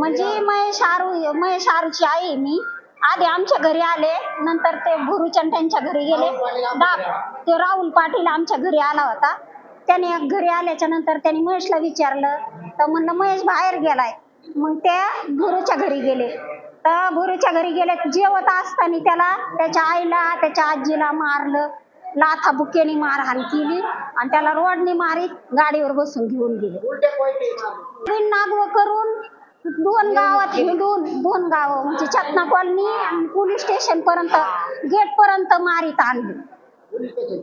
म्हणजे महेश आरू महेश आरूची आई मी. आधी आमच्या घरी आले नंतर ते गुरुचंद त्यांच्या घरी गेले. डा ते राहुल पाटील आमच्या घरी आला होता. त्याने घरी आल्याच्यानंतर त्याने महेशला विचारलं. तर म्हणलं महेश बाहेर गेलाय. मग त्या गुरुच्या घरी गेले. तर गुरुच्या घरी गेले जेवत असताना त्याला त्याच्या आईला त्याच्या आजीला मारलं. लाथा बुक्याने मारहाण केली आणि त्याला रोडने मारीत गाडीवर बसून घेऊन गेले. नागव करून दोन गावात हिंडून दोन गाव म्हणजे चटना कॉलनी आणि पोलीस स्टेशन पर्यंत गेट पर्यंत मारीत आणले.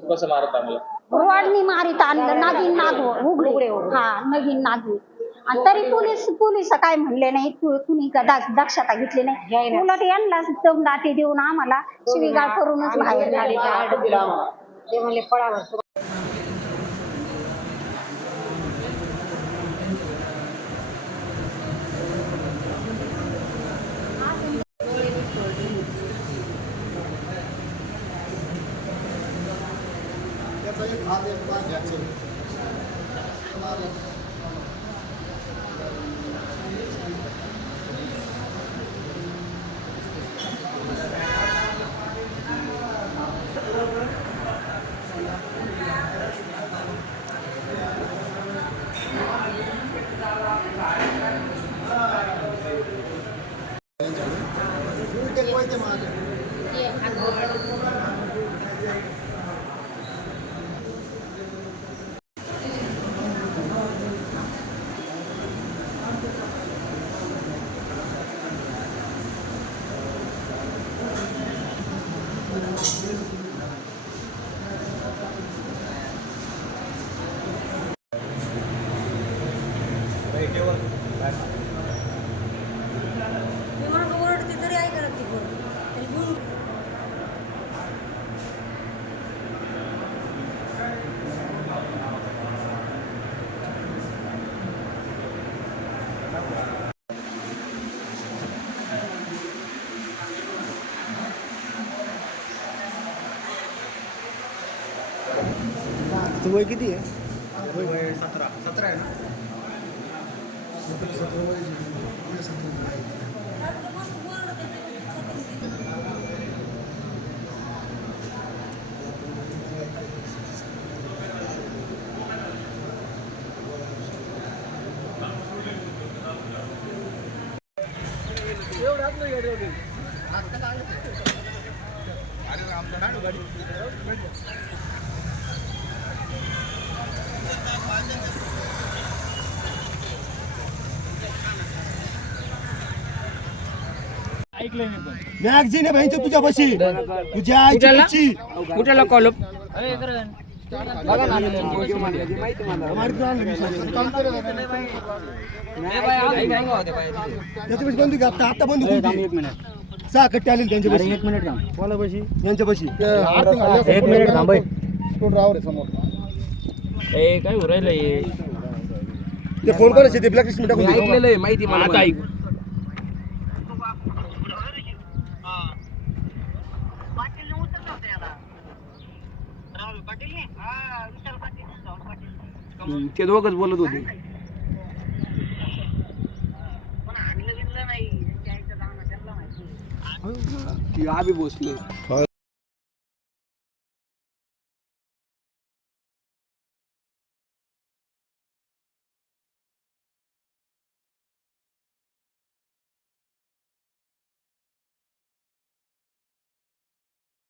कसं मारत आम्हाला रोडनी मारीत आणलं नवीन नागव उघडे. हा नवीन नागवी आणि तरी पोलीस पोलीस काय म्हणले नाही कुणी दक्षता घेतली नाही. उलट यांना दमदाटी देऊन आम्हाला शिवीगाळ करूनच बाहेर काढले. ते म्हणले पळावर मी म्हणून ओरडते तरी ऐका ना ती पोरं. त्याला घेऊन तुझं वय किती आहे? वय सतरा. सतरा आहे ना? सतरा वय वय सतरा आहे. मॅगझिन आहे तुझ्या बशी तुझ्या आईची कॉल त्याच्या बशी बंदूक आहे. आता आता बंदूक होती सहा कट्टे आले त्यांच्या बशी एक मिनिट यांच्या बशी एक मिनिट थांब समोर. काय उरायलंय ते फोन करायचे ते ब्लॅकलिस्टमध्ये टाकून. ऐकलेलं आहे माहिती मला आता ऐक. ते दोघच बोलत होते. आबी बसले